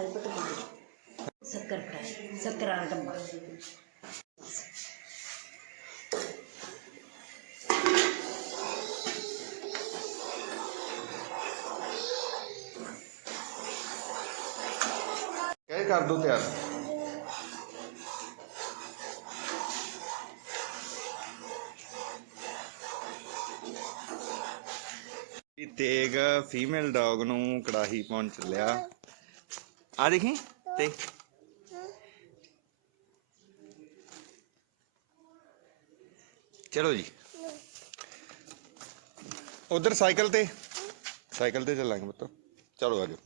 ਫੜਾ ਦੇ ਪੁੱਤ ਪਾਣੀ ਸ਼ੱਕਰ ਕਹਿ ਕਰ ਦੋ ਤਿਆਰ। ਇਹ ਤੇਗ ਫੀਮੇਲ ਡੌਗ ਨੂੰ ਕੜਾਹੀ ਪਾਉਣ ਚੱਲਿਆ ਆ ਦੇਖੀ ਤੇ ਚਲੋ ਜੀ ਉਧਰ ਸਾਈਕਲ ਤੇ ਸਾਈਕਲ ਤੇ ਚੱਲਾਂਗੇ ਪੁੱਤ ਚਲੋ ਆਜੋ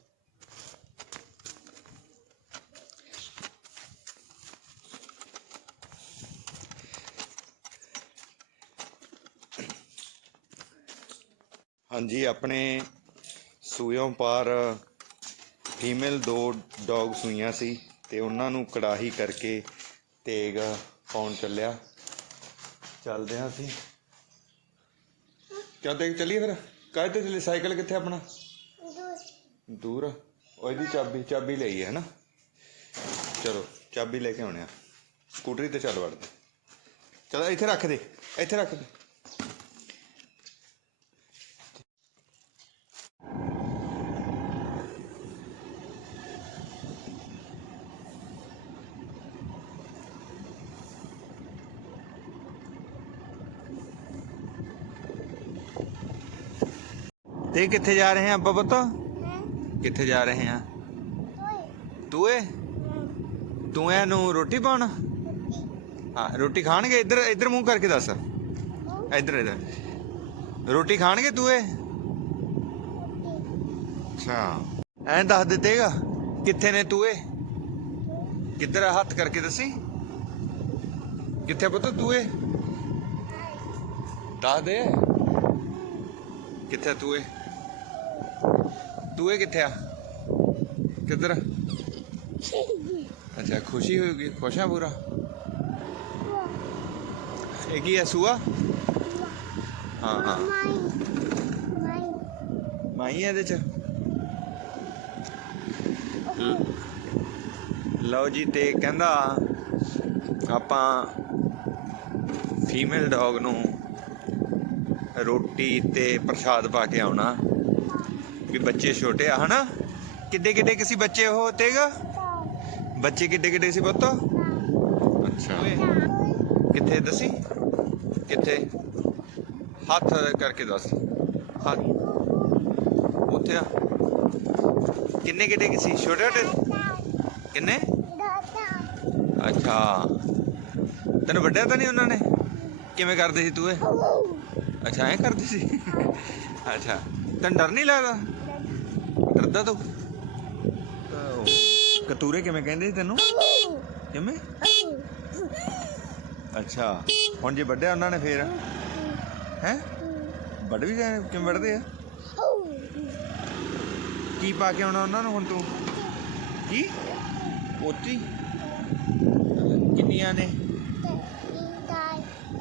ਹਾਂਜੀ ਆਪਣੇ ਸੂਇਓਂ ਪਾਰ ਫੀਮੇਲ ਦੋ ਡੌਗ ਸੂਈਆਂ ਸੀ ਤੇ ਉਹਨਾਂ ਨੂੰ ਕੜਾਹੀ ਕਰਕੇ ਤੇਗ ਪਾਉਣ ਚੱਲਿਆ। ਚੱਲਦੇ ਹਾਂ ਅਸੀਂ। ਕਿਆ ਤੇਗ ਚੱਲੀਏ ਫਿਰ? ਕਾਹ ਤੇ ਚੱਲੀ ਸਾਈਕਲ ਕਿੱਥੇ ਆਪਣਾ? ਦੂਰ। ਆ? ਚਾਬੀ ਚਾਬੀ ਲਈ ਹੈ ਨਾ? ਚਲੋ, ਚਾਬੀ ਲੈ ਕੇ ਆਉਣੇ ਆ। ਸਕੂਟਰੀ ਤੇ ਚੱਲ ਵੜਦੇ। ਚਲ, ਇੱਥੇ ਰੱਖ ਦੇ, ਇੱਥੇ ਰੱਖ ਦੇ। ਤੇ ਕਿੱਥੇ ਜਾ ਰਹੇ ਆ ਅੱਬਾ ਪੁੱਤ? ਕਿੱਥੇ ਜਾ ਰਹੇ ਆ? ਤੂੰ ਏ ਤੂੰ ਇਹਨੂੰ ਰੋਟੀ ਪਾਉਣ? ਹਾਂ ਰੋਟੀ ਖਾਣਗੇ? ਇੱਧਰ ਇੱਧਰ ਮੂੰਹ ਕਰਕੇ ਦੱਸ। ਇੱਧਰ ਇੱਧਰ। ਰੋਟੀ ਖਾਣਗੇ ਤੂੰ ਏ ਅੱਛਾ। ਐਂ ਦੱਸ ਦਿੱਤੇਗਾ। ਕਿੱਥੇ ਨੇ ਤੂੰ ਏ ਕਿੱਧਰ? ਹੱਥ ਕਰਕੇ ਦੱਸੀ। ਕਿੱਥੇ ਪੁੱਤ ਤੂੰ ਏ ਦੱਸ ਦੇ। ਕਿੱਥੇ ਆ ਤੂੰ ਏ ਕਿੱਥੇ ਆ? ਕਿੱਧਰ? ਅੱਛਾ, ਖੁਸ਼ੀ ਹੋ ਗਈ ਖੁਸ਼ ਆ ਪੂਰਾ? ਇਹ ਕੀ ਹੈ ਸੂਆ? ਹਾਂ ਹਾਂ। ਮਾਈ ਹੈ ਇਹਦੇ ਚ? ਲਓ ਜੀ, ਤੇ ਕਹਿੰਦਾ ਆਪਾਂ ਫੀਮੇਲ ਡੌਗ ਨੂੰ ਰੋਟੀ ਤੇ ਪ੍ਰਸ਼ਾਦ ਪਾ ਕੇ ਆਉਣਾ। ਵੀ ਬੱਚੇ ਛੋਟੇ ਆ, ਹਨਾ? ਕਿੱਡੇ ਕਿੱਡੇ ਕਿਸੇ ਬੱਚੇ ਉਹ ਤੇਗਾ? ਬੱਚੇ ਕਿੱਡੇ ਕਿੱਡੇ ਸੀ ਪੁੱਤ? ਅੱਛਾ। ਕਿੱਥੇ ਦੱਸੀ? ਕਿੱਥੇ? ਹੱਥ ਕਰਕੇ ਦੱਸ। ਹੱਥ ਉੱਥੇ ਆ। ਕਿੰਨੇ ਕਿੱਡੇ ਕਿਸੇ ਛੋਟੇ ਛੋਟੇ? ਕਿੰਨੇ? ਅੱਛਾ। ਤੈਨੂੰ ਵੱਡਿਆ ਤਾਂ ਨਹੀਂ ਉਹਨਾਂ ਨੇ? ਕਿਵੇਂ ਕਰਦੇ ਸੀ ਤੂੰ ਇਹ? ਅੱਛਾ, ਐਂ ਕਰਦੀ ਸੀ? ਅੱਛਾ। ਤੈਨੂੰ ਡਰ ਨਹੀਂ ਲੱਗਦਾ? ਡਰਦਾ ਤੂੰ? ਕਤੂਰੇ ਕਿਵੇਂ ਕਹਿੰਦੇ ਸੀ ਤੈਨੂੰ? ਕਿਵੇਂ? ਅੱਛਾ, ਹੁਣ ਜੇ ਵੱਡਿਆ ਉਹਨਾਂ ਨੇ ਫੇਰ? ਹੈ? ਵੱਡ ਵੀ ਗਏ ਕਿਵੇਂ ਵੱਡਦੇ ਆ? ਕੀ ਪਾ ਕੇ ਆਉਣਾ ਉਹਨਾਂ ਨੂੰ ਹੁਣ ਤੂੰ? ਕੀ? ਪੋਤੀ? ਕਿੰਨੀਆਂ ਨੇ?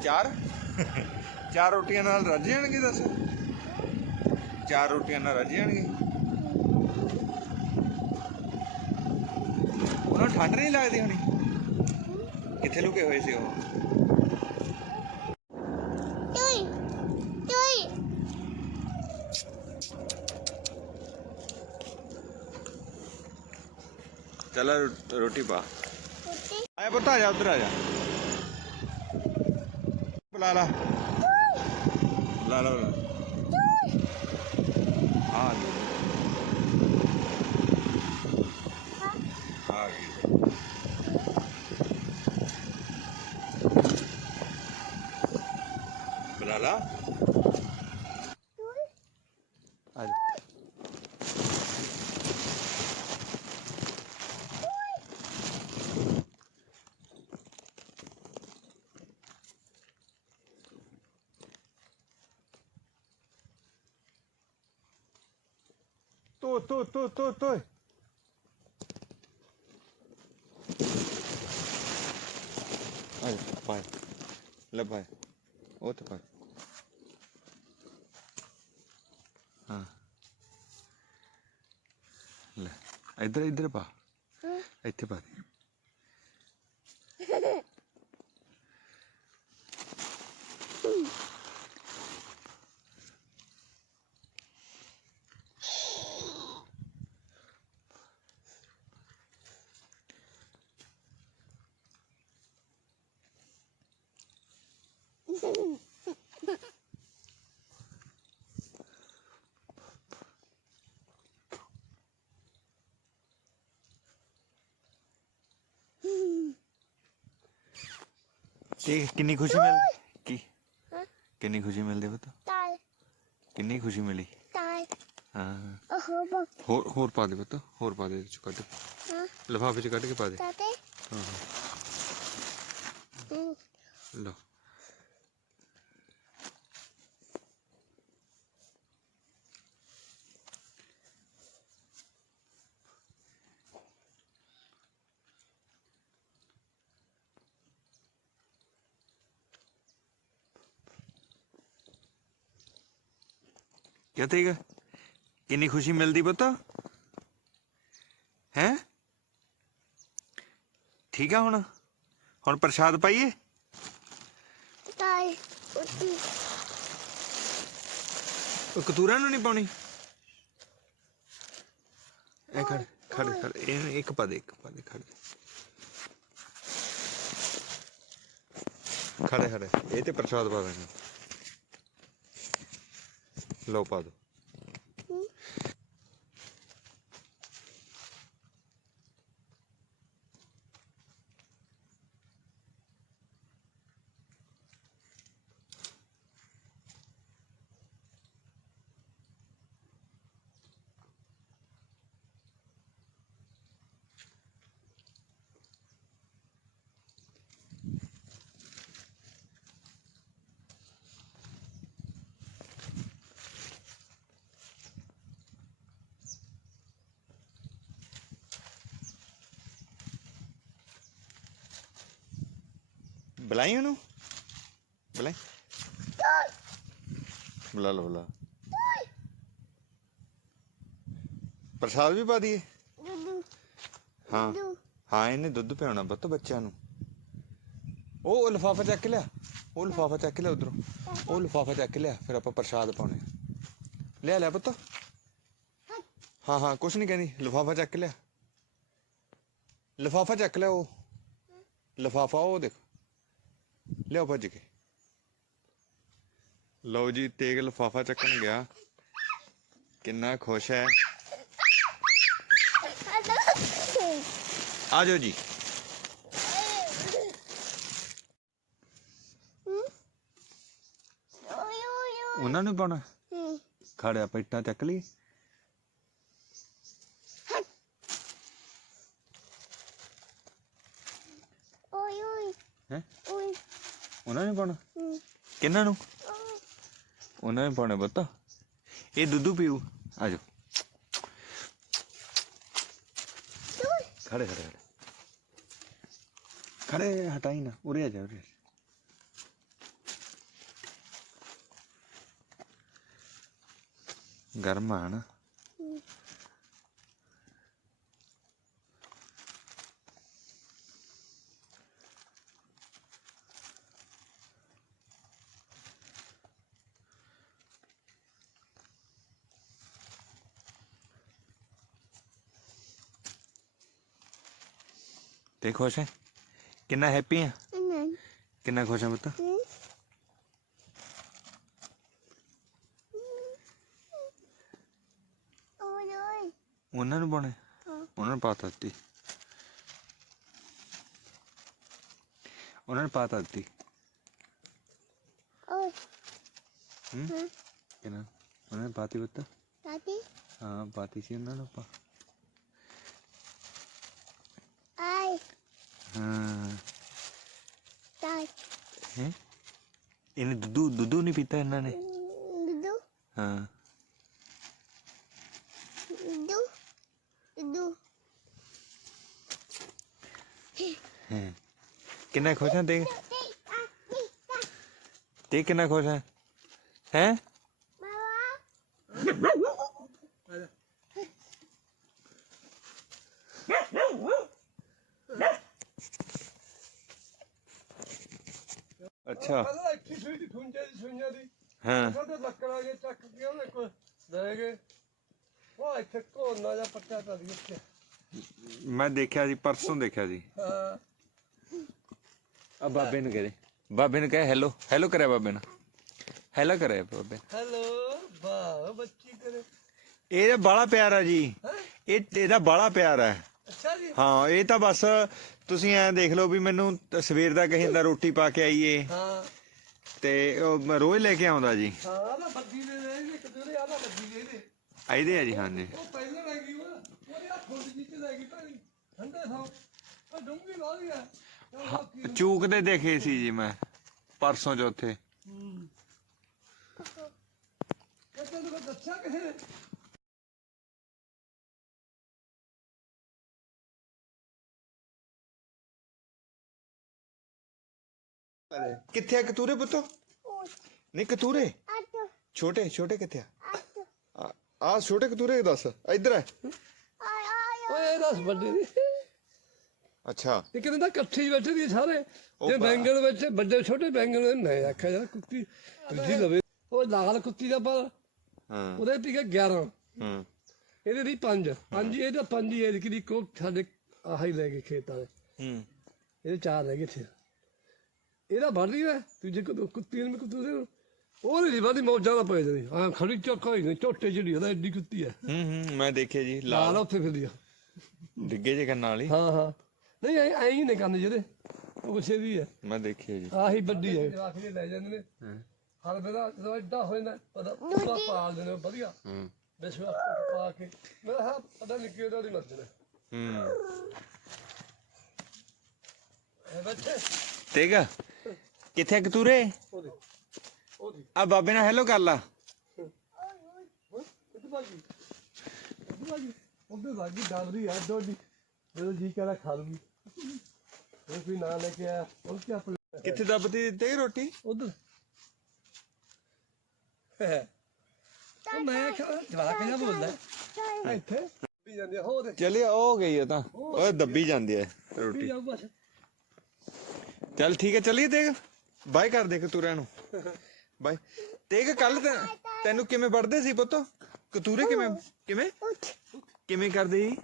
ਚਾਰ? ਚਾਰ ਰੋਟੀਆਂ ਨਾਲ ਰੱਜ ਜਾਣਗੇ ਦੱਸ? ਚਾਰ ਰੋਟੀਆਂ ਨਾਲ ਰੱਜ ਜਾਣਗੇ ਉਹਨਾਂ ਨੂੰ ਠੰਡ ਨਹੀਂ ਲੱਗਦੀ ਹੋਣੀ। ਕਿੱਥੇ ਲੁਕੇ ਹੋਏ ਸੀ ਉਹ? ਚੱਲ ਰੋ- ਰੋਟੀ ਪਾ। ਆਇਆ ਪੁੱਤ ਆ ਜਾ ਉਧਰ ਆ ਜਾ। ਬੁਲਾ ਲਾ। ਲਾ। ਲਾ ਬੁਲਾ ਆ ਗਈ ਆ ਗਈ ਬੁਲਾ ਲਾ ਆ ਜਾ ਤੋ ਤੋ ਤੋ ਤੋ ਤੋ ਆਏ ਪਾਏ ਲੈ ਪਾਏ ਉਹ ਤੇ ਪਾਏ ਹਾਂ ਲੈ ਇੱਧਰ ਇੱਧਰ ਪਾ ਇੱਥੇ ਪਾ ਦੇ ਤੇ ਕਿੰਨੀ ਖੁਸ਼ੀ ਮਿਲਦੀ ਕੀ? ਕਿੰਨੀ ਖੁਸ਼ੀ ਮਿਲਦੀ ਪੁੱਤ? ਤਾਲ। ਕਿੰਨੀ ਖੁਸ਼ੀ ਮਿਲੀ? ਤਾਲ। ਹਾਂ। ਉਹ ਬੋ ਹੋਰ ਹੋਰ ਪਾ ਦੇ ਪੁੱਤ ਹੋਰ ਪਾ ਦੇ ਚ ਕੱਢ। ਹਾਂ। ਲਿਫਾਫੇ ਚ ਕੱਢ ਕੇ ਪਾ ਦੇ। ਤਾਤੇ ਹਾਂ ਹਾਂ ਹਮ, ਲਓ ਕਿਆ ਤੇਗਾ ਕਿੰਨੀ ਖੁਸ਼ੀ ਮਿਲਦੀ ਪੁੱਤ? ਹੈ? ਠੀਕ ਆ ਹੁਣ? ਹੁਣ ਪ੍ਰਸ਼ਾਦ ਪਾਈਏ? ਤਾਲ ਉੱਤੀ ਉਹ ਕਤੂਰਾ ਨੂੰ ਨਹੀਂ ਪਾਉਣੀ? ਇਹ ਖੜ ਖੜ ਖੜ। ਇਹਨੂੰ ਇੱਕ ਪਾ ਦੇ ਇੱਕ ਪਾ ਦੇ ਖੜ ਖੜੇ ਖੜੇ। ਇਹ ਤੇ ਪ੍ਰਸ਼ਾਦ ਪਾ ਦੇਣਾ। ਲਓ ਪਾ ਦੋ ਬੁਲਾਈ ਉਹਨੂੰ? ਬੁਲਾਈ? ਬੁਲਾ ਲਓ ਬੁਲਾ ਪ੍ਰਸ਼ਾਦ ਵੀ ਪਾ ਦਈਏ? ਹਾਂ। ਹਾਂ ਇਹਨੇ ਦੁੱਧ ਪਿਆਉਣਾ ਪੁੱਤ ਬੱਚਿਆਂ ਨੂੰ। ਉਹ ਲਿਫਾਫਾ ਚੱਕ ਲਿਆ। ਉਹ ਲਿਫਾਫਾ ਚੱਕ ਲਿਆ ਉਧਰੋਂ। ਉਹ ਲਿਫਾਫਾ ਚੱਕ ਲਿਆ ਫਿਰ ਆਪਾਂ ਪ੍ਰਸ਼ਾਦ ਪਾਉਣੇ। ਲਿਆ ਲਿਆ ਪੁੱਤ। ਹਾਂ ਹਾਂ ਕੁਛ ਨਹੀਂ ਕਹਿੰਦੀ। ਲਿਫਾਫਾ ਚੱਕ ਲਿਆ। ਲਿਫਾਫਾ ਚੱਕ ਲਿਆ ਉਹ। ਲਿਫਾਫਾ ਉਹ ਦੇਖ। ਲਿਆਓ ਭੱਜ ਕੇ। ਲਓ ਜੀ, ਤੇਗ ਲਿਫਾਫਾ ਚੱਕਣ ਗਿਆ। ਕਿੰਨਾ ਖੁਸ਼ ਹੈ। ਆ ਜਾਓ ਜੀ। ਉਹਨਾਂ ਨੂੰ ਪਾਉਣਾ। ਖੜਿਆ ਪੈਟਾਂ ਚੱਕ ਲਈ ਓਏ ਓਏ ਹੈ? ਉਹਨਾਂ ਨੂੰ ਪਾਉਣਾ? ਕਿੰਨਾਂ ਨੂੰ? ਉਹਨਾਂ ਨੂੰ ਪਾਉਣਾ ਪੁੱਤ। ਇਹ ਦੁੱਧੂ ਪੀਊ। ਆ ਜਾਓ। ਖੜੇ ਖੜੇ ਖੜੇ। ਖੜੇ ਹਟਾਈ ਨਾ। ਉਰੇ ਆ ਜਾ ਉਰੇ ਜਾ। ਗਰਮ ਆ ਨਾ। ਤੇ ਖੁਸ਼ ਹੈ? ਕਿੰਨਾ ਹੈਪੀ ਹੈ? ਕਿੰਨਾ ਖੁਸ਼ ਹੈ ਪੁੱਤ? ਉਹਨਾਂ ਨੂੰ ਹਾਂ। ਉਹਨਾਂ ਨੂੰ ਪਾਤਾ ਦਿੱਤੀ। ਉਹਨਾਂ ਨੇ ਪਾਤਾ ਦਿੱਤੀ। ਓਏ। ਹੂੰ? ਕਿੰਨਾ? ਉਹਨਾਂ ਨੇ ਪਾਤੀ ਪੁੱਤ? ਤਾਤੇ ਹਾਂ ਪਾਤੀ ਸੀ ਉਹਨਾਂ ਨੂੰ ਪਾ ਹਾਂ। ਹੈ। ਇਹਨੇ ਦੁੱਧੂ ਦੁੱਧੂ ਨਹੀਂ ਪੀਤਾ ਇਹਨਾਂ ਨੇ? ਦੁੱਦੂ ਹਾਂ। ਦੁੱਦੂ ਹਾਂ। ਕਿੰਨਾ ਖੁਸ਼ ਹੈ ਤੇ ਤੇ ਕਿੰਨਾ ਖੁਸ਼ ਹੈ? ਅੱਛਾ। ਪਹਿਲਾਂ ਇੱਥੇ ਸੂਈ ਦੀ ਖੁੰਝੇ ਦੀ ਸੂਈਆਂ ਦੀ। ਹਾਂ। ਉਹਦੇ ਲੱਕੜਾਂ ਜੇ ਚੱਕ ਕੇ ਉਹਨੇ ਕੋ ਲੈ ਗਏ। ਉਹ ਇੱਥੇ ਕੋਨਾ ਜਾਂ ਪੱਟਾ ਤਾਂ ਦੀ ਇੱਥੇ ਮੈਂ ਦੇਖਿਆ ਸੀ ਪਰਸੋਂ ਦੇਖਿਆ ਸੀ ਹਾਂ। ਆ ਬਾਬੇ ਨੂੰ ਕਹਦੇ। ਬਾਬੇ ਨੂੰ ਕਹੇ ਹੈਲੋ ਹੈਲੋ ਕਰਿਆ ਬਾਬੇ ਨੇ। ਹੈਲੋ ਕਰਿਆ ਬਾਬੇ। ਹੈਲੋ ਵਾਹ ਬੱਚੀ ਕਰੇ ਇਹ ਬਾਲਾ ਪਿਆਰ ਜੀ? ਇਹ ਇਹਦਾ ਬਾਲਾ ਪਿਆਰ ਹੈ ਅੱਛਾ ਜੀ। ਹਾਂ ਇਹ ਤਾਂ ਬਸ ਤੁਸੀਂ ਐ ਦੇਖ ਲਓ ਵੀ ਮੈਨੂੰ ਤਾਂ ਸਵੇਰ ਦਾ ਕਹੀ ਜਾਂਦਾ ਰੋਟੀ ਪਾ ਕੇ ਆਈਏ। ਹਾਂ। ਤੇ ਉਹ ਮੈਂ ਰੋਜ਼ ਲੈ ਕੇ ਆਉਂਦਾ ਜੀ। ਹਾਂ ਆਲਾ ਬੱਦੀ ਦੇ ਲੈ ਇਹਦੇ ਕਿਤੇ ਆਲਾ ਬੱਦੀ ਦੇ ਇਹਦੇ। ਆਈਦੇ ਆ ਜੀ ਹਾਂਜੀ। ਉਹ ਪਹਿਲਾਂ ਲੈ ਗਈ ਉਹ ਉਹਦੇ ਆ ਫੁੱਲ ਜੀ ਚ ਲੈ ਗਈ ਭਾਈ ਠੰਡੇ ਥਾਂ ਉਹ ਡੂੰਗੀ ਲਾ ਲਈ ਆ ਚੱਲ ਬਾਕੀ ਚੂਕ ਦੇ ਦੇਖੇ ਸੀ ਜੀ ਮੈਂ ਪਰਸੋਂ ਚੌਥੇ। ਹੂੰ। ਇਹ ਤੈਨੂੰ ਦੱਸਿਆ ਕਿਸੇ ਨੇ ਕਿੱਥੇ ਆ ਕਤੂਰੇ ਪੁੱਤੋ? ਨਹੀਂ ਕਤੂਰੇ। ਛੋਟੇ ਛੋਟੇ ਕਿੱਥੇ ਆ? ਆ- ਆ ਛੋਟੇ ਕਤੂਰੇ ਦੱਸ ਇੱਧਰ ਆਏ ਓਏ ਦੱਸ ਵੱਡੇ ਦੀ। ਅੱਛਾ। ਇਹ ਕਹਿੰਦੇ ਤਾਂ ਇਕੱਠੇ ਬੈਠੇ ਦੀ ਸਾਰੇ। ਜੇ ਬੈਂਗਣ ਵਿੱਚ ਵੱਡੇ ਛੋਟੇ ਬੈਂਗਣ ਮੈਂ ਆਖਿਆ ਯਾਰ ਕੁੱਤੀ ਦੂਜੀ ਲਵੇ। ਉਹ ਲਾਲ ਕੁੱਤੀ ਦਾ ਪਰ ਹਾਂ। ਉਹਦੇ ਟੀਕੇ 11 ਹਾਂ। ਇਹਦੇ ਦੀ 5 ਪੰਜ ਇਹਦਾ ਪੰਜ ਹੀ ਇਹਦੀ ਕੋ ਸਾਡੇ ਆਹ ਹੀ ਲੈ ਗਏ ਖੇਤਾਂ ਦੇ ਹੂੰ। ਇਹਦੇ ਚਾਰ ਰਹਿ ਗਏ ਇੱਥੇ। ਇਹਦਾ ਵੱਢ ਰਹੀ ਹੈ ਦੂਜੇ ਕੁ- ਕੁੱਤੀ ਨੂੰ ਕੁੱਤੀ ਨੂੰ। ਉਹ ਨਹੀਂ ਵੱਧਦੀ ਮੌਜਾਂ ਦਾ ਪੈ ਜਾਂਦੀ। ਆ ਖੜੀ ਚੁੱਕ ਹੋਈ ਨੇ ਝੋਟੇ ਜਿਹੜੀ ਉਹਦਾ ਐਡੀ ਕੁੱਤੀ ਹੈ। ਹੂੰ ਹੂੰ ਮੈਂ ਦੇਖਿਆ ਜੀ ਲਾਲ ਲਾਲ। ਉੱਥੇ ਫਿਰਦੀ ਆ। ਡਿੱਗੇ ਜੇ ਕੰਨਾਂ ਵਾਲੀ। ਹਾਂ ਹਾਂ। ਨਹੀਂ ਐ ਐਂ ਹੀ ਨੇ ਕੰਨ ਜਿਹਦੇ। ਉਹ ਕਿਸੇ ਦੀ ਹੈ। ਮੈਂ ਦੇਖਿਆ ਜੀ। ਆਹੀ ਵੱਡੀ ਹੈ। ਜਵਾਕ ਜੇ ਲੈ ਜਾਂਦੇ ਨੇ ਹਰ ਵੇਲਾ ਜਦੋਂ ਐਡਾ ਹੋ ਜਾਂਦਾ ਪਤਾ ਪੂਰਾ ਪਾਲਦੇ ਨੇ ਵਧੀਆ। ਹੂੰ। ਬਿਸਵਾ ਪਾ ਕੇ। ਮੈਂ ਹਾਂ ਪਤਾ ਨਹੀਂ ਕਿਉਂ ਉਹਦੀ ਮਰਜ਼ੀ ਨੇ ਹੂੰ। ਇਹ ਬੱਚੇ ਤੇਗਾ ਕਿੱਥੇ ਆ ਕਤੂਰੇ? ਆ ਬਾਬੇ ਨਾਲ ਹੈਲੋ ਕਰ ਲਾ। ਉਹਦੇ ਲੱਗੀ ਡਾਲਦੀ ਆ ਡੋਡੀ ਜਦੋਂ ਜੀ ਕਰਾ ਖਾ ਲੂਗੀ ਉਹ ਕੋਈ ਨਾਂ ਲੈ ਕੇ ਆਇਆ। ਉਹ ਕੀ ਆਪਣੇ ਕਿੱਥੇ ਦੱਬਦੀ ਤੇ ਰੋਟੀ? ਉਧਰ। ਉਹ ਮੈਂ ਜਵਾਕ ਜਿਹਾ ਬੋਲਦਾ? ਇੱਥੇ। ਵੀ ਜਾਂਦੀ ਆ ਹੋਰ ਚਲੇ ਉਹ ਗਈ ਉਹ ਤਾਂ। ਉਹ ਦੱਬੀ ਜਾਂਦੀ ਹੈ ਵੀ ਰੋਟੀ ਚੱਲ ਠੀਕ ਹੈ ਚੱਲੀਏ ਤੇਗ ਬਾਏ ਕਰ ਦੇ ਕਤੂਰਿਆਂ ਨੂੰ। ਬਾਏ। ਤੇਗ ਕੱਲ ਤੈਨੂੰ ਕਿਵੇਂ ਵੜਦੇ ਸੀ ਪੁੱਤ? ਕਤੂਰੇ ਕਿਵੇਂ ਕਿਵੇਂ? ਕਿਵੇਂ ਕਰਦੇ ਸੀ?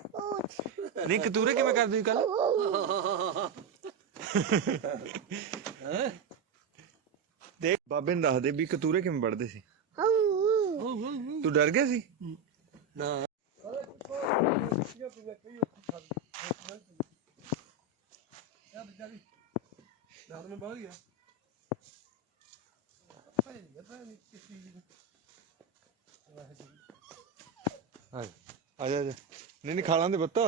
ਨਹੀਂ ਕਤੂਰੇ ਕਿਵੇਂ ਕਰਦੇ ਸੀ ਕੱਲ ਦੇਖ ਬਾਬੇ ਨੂੰ ਦੱਸ ਦੇ ਵੀ ਕਤੂਰੇ ਕਿਵੇਂ ਵੜਦੇ ਸੀ। ਤੂੰ ਡਰ ਗਿਆ ਸੀ? ਨਾ। ਨਾਲ ਮੈਂ ਬਾਹਰ ਗਿਆ ਭਾਈ ਇਹ ਤਾਂ ਨਹੀਂ ਕਿਸੇ ਦੀ ਆ ਜਾ। ਆ ਜਾ ਆ ਜਾ। ਨਹੀਂ ਨਹੀਂ ਖਾ ਲਾਂਦੇ ਪੁੱਤ।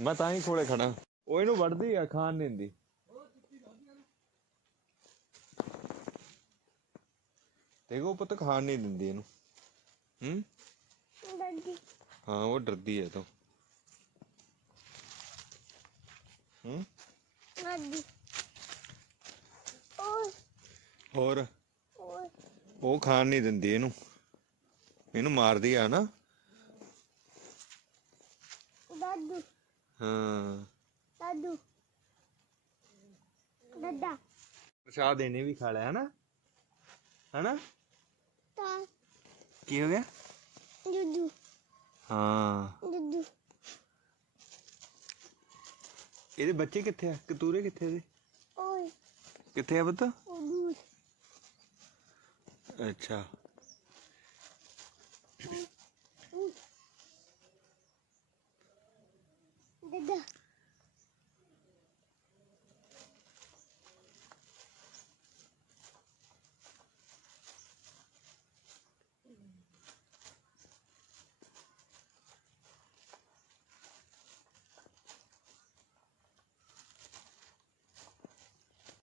ਮੈਂ ਤਾਂ ਹੀ ਕੋਲੇ ਖੜਾ ਉਹ ਇਹਨੂੰ ਵੜਦੀ ਆ ਖਾਣ ਨਹੀਂ ਦਿੰਦੀ। ਦੇਖੋ ਪੁੱਤ ਖਾਣ ਨਹੀਂ ਦਿੰਦੀ ਇਹਨੂੰ। ਹੂੰ? ਹਾਂ ਉਹ ਡਰਦੀ ਹੈ ਤੋਂ। ਹੂੰ? ਦਾਦੀ ਓਏ। ਹੋਰ? ਓਏ। ਉਹ ਖਾਣ ਨਹੀਂ ਦਿੰਦੀ ਇਹਨੂੰ। ਇਹਨੂੰ ਮਾਰਦੀ ਆ ਨਾ। ਦਾਦੂ। ਹਾਂ। ਦਾਦੂ। ਦਾਦਾ। ਪ੍ਰਸ਼ਾਦ ਇਹਨੇ ਵੀ ਖਾ ਲਿਆ ਹਨਾ? ਹਨਾ? ਤਾ। ਕੀ ਹੋ ਗਿਆ? ਦੁੱਦੂ ਹਾਂ। ਦੁੱਦੂ ਇਹਦੇ ਬੱਚੇ ਕਿੱਥੇ ਆ? ਕਤੂਰੇ ਕਿੱਥੇ ਇਹਦੇ? ਓਏ। ਕਿੱਥੇ ਆ ਪੁੱਤ? ਅੱਛਾ।